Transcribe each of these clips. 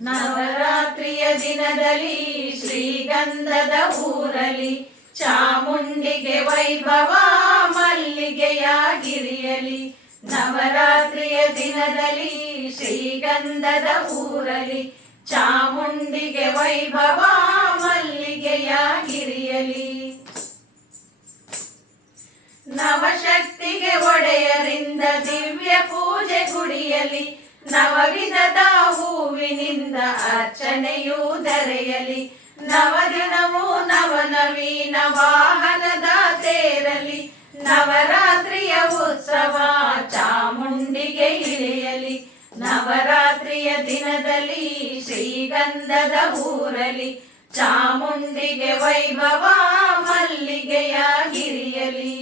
ನವರಾತ್ರಿಯ ದಿನದಲ್ಲಿ ಶ್ರೀಗಂಧದ ಊರಲಿ ಚಾಮುಂಡಿಗೆ ವೈಭವ ಮಲ್ಲಿಗೆಯ ಗಿರಿಯಲಿ. ನವರಾತ್ರಿಯ ದಿನದಲ್ಲಿ ಶ್ರೀಗಂಧದ ಊರಲಿ ಚಾಮುಂಡಿಗೆ ವೈಭವ ಮಲ್ಲಿಗೆಯ ಗಿರಿಯಲಿ. ನವಶಕ್ತಿಗೆ ಒಡೆಯರಿಂದ ದಿವ್ಯ ಪೂಜೆ ಗುಡಿಯಲಿ ನವವಿಧದ ಹೂವಿನಿಂದ ಅರ್ಚನೆಯೂ ಧರೆಯಲಿ. ನವದಿನವೂ ನವನವೀನ ವಾಹನದ ತೇರಲಿ ನವರಾತ್ರಿಯ ಉತ್ಸವ ಚಾಮುಂಡಿಗೆ ಇಳಿಯಲಿ. ನವರಾತ್ರಿಯ ದಿನದಲ್ಲಿ ಶ್ರೀಗಂಧದ ಊರಲಿ ಚಾಮುಂಡಿಗೆ ವೈಭವ ಮಲ್ಲಿಗೆಯ ಗಿರಿಯಲಿ.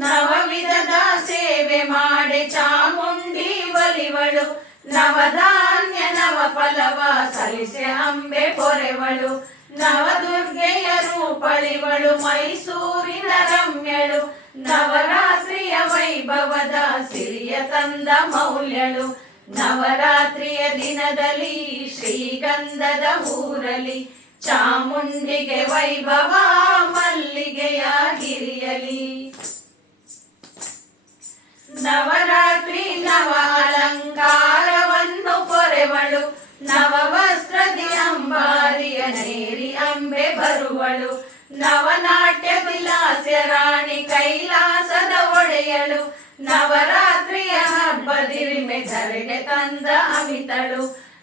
ನವವಿಧದ ಸೇವೆ ಮಾಡಿ ಚಾಮುಂಡಿ ಒಲಿವಳು ನವಧಾನ್ಯ ನವ ಫಲವ ಸಲಿಸೆ ಅಂಬೆ ಪೊರೆವಳು. ನವದುರ್ಗೆಯ ರೂಪಳಿವಳು ಮೈಸೂರಿನ ರಮ್ಯಳು ನವರಾತ್ರಿಯ ವೈಭವದ ಸಿರಿಯ ತಂದ ಮೌಲ್ಯಳು. ನವರಾತ್ರಿಯ ದಿನದಲ್ಲಿ ಶ್ರೀಗಂಧದ ಊರಲಿ ಚಾಮುಂಡಿಗೆ ವೈಭವ ಮಲ್ಲಿಗೆಯ ಗಿರಿಯಲಿ. ನವರಾತ್ರಿ ನವ ಅಲಂಕಾರವನ್ನು ಪೊರೆವಳು ನವವಸ್ತ್ರದಿ ಅಂಬಾರಿಯ ನೇರಿ ಅಂಬೆ ಬರುವಳು. ನವನಾಟ್ಯ ವಿಲಾಸ್ಯ ರಾಣಿ ಕೈಲಾಸದ ಒಡೆಯಳು ನವರಾತ್ರಿಯ ಹಬ್ಬದಿರಿಮೆ ಧರೆಗೆ ತಂದ ಅಮಿತಳು.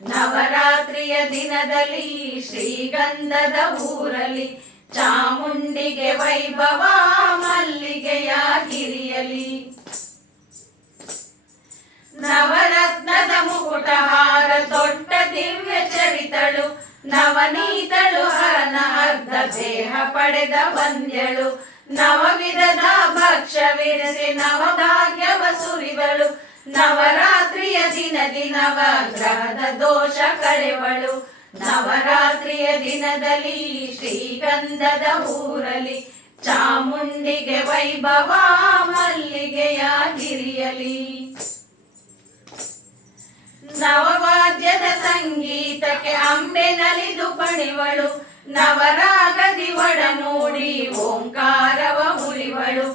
ನವರಾತ್ರಿಯ ದಿನದಲ್ಲಿ ಶ್ರೀಗಂಧದ ಊರಲಿ ಚಾಮುಂಡಿಗೆ ವೈಭವ ಮಲ್ಲಿಗೆಯ ಗಿರಿಯಲಿ. ನವರತ್ನದ ಮುಕುಟಹಾರ ತೊಟ್ಟ ದಿವ್ಯ ಚರಿತಳು ನವನೀತಳು ಹರನ ಅರ್ಧ ದೇಹ ಪಡೆದ ವಂದ್ಯಳು. ನವವಿಧದ ಭಕ್ಷ್ಯವಿರಿಸಿ ನವಭಾಗ್ಯವ ಸುರಿವಳು ನವರಾತ್ರಿಯ ದಿನದಿ ನವಗ್ರಹದ ದೋಷ ಕಳೆವಳು. ನವರಾತ್ರಿಯ ದಿನದಲ್ಲಿ ಶ್ರೀಗಂಧದ ಊರಲಿ ಚಾಮುಂಡಿಗೆ ವೈಭವ ಮಲ್ಲಿಗೆಯ ಗಿರಿಯಲಿ. ನವವಾದ್ಯದ ಸಂಗೀತಕ್ಕೆ ಅಂಬೆ ನಲಿದು ಪಣಿವಳು ನವರಾಗದಿ ಒಡಮೂಡಿ ಓಂಕಾರವ ಮುರಿವಳು.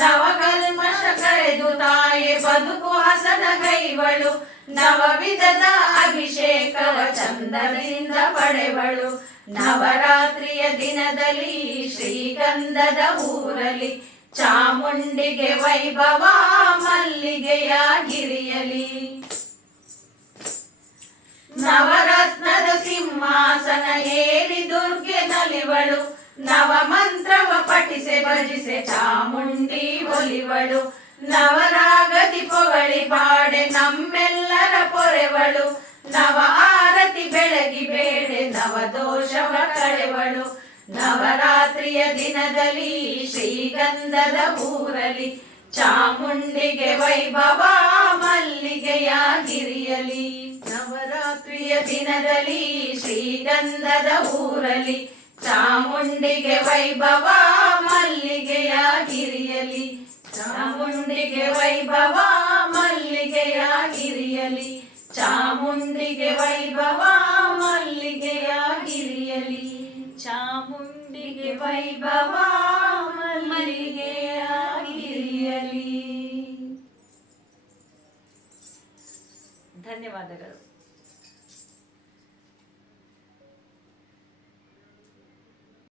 ನವಕಲ್ಮಶ ಕರೆದು ತಾಯೆ ಬದುಕು ಹಸನ ಗೈವಳು ನವವಿಧದ ಅಭಿಷೇಕವ ಚಂದದಿಂದ ಪಡೆವಳು. ನವರಾತ್ರಿಯ ದಿನದಲ್ಲಿ ಶ್ರೀಗಂಧದ ಊರಲಿ ಚಾಮುಂಡಿಗೆ ವೈಭವ ಮಲ್ಲಿಗೆಯ ಗಿರಿಯಲಿ. ನವರತ್ನದ ಸಿಂಹಾಸನ ಏರಿ ದುರ್ಗೆ ನಲಿವಳು ನವ ಮಂತ್ರವ ಪಠಿಸೆ ಭಜಿಸೆ ಚಾಮುಂಡಿ ಒಲಿವಳು. ನವರಾಗದಿ ಪೊಗಳಿ ಪಾಡೆ ನಮ್ಮೆಲ್ಲರ ಪೊರೆವಳು ನವ ಆರತಿ ಬೆಳಗಿ ಬೇಡೆ ನವ ದೋಷವ ಕಳೆವಳು. ನವರಾತ್ರಿಯ ದಿನದಲ್ಲಿ ಶ್ರೀಗಂಧದ ಊರಲಿ ಚಾಮುಂಡಿಗೆ ವೈಭವ ಮಲ್ಲಿಗೆಯ ಗಿರಿಯಲಿ. ನವರಾತ್ರಿಯ ದಿನದಲ್ಲಿ ಶ್ರೀಗಂಧದ ಊರಲಿ ಚಾಮುಂಡಿಗೆ ವೈಭವ ಮಲ್ಲಿಗೆಯ ಗಿರಿಯಲಿ. ಚಾಮುಂಡಿಗೆ ವೈಭವ ಮಲ್ಲಿಗೆಯ ಗಿರಿಯಲಿ. ಚಾಮುಂಡಿಗೆ ವೈಭವ ಮಲ್ಲಿಗೆಯ ಗಿರಿಯಲಿ. ಚಾಮುಂಡಿಗೆ ವೈಭವ ಮಲ್ಲಿಗೆಯ ಗಿರಿಯಲಿ. ಧನ್ಯವಾದಗಳು.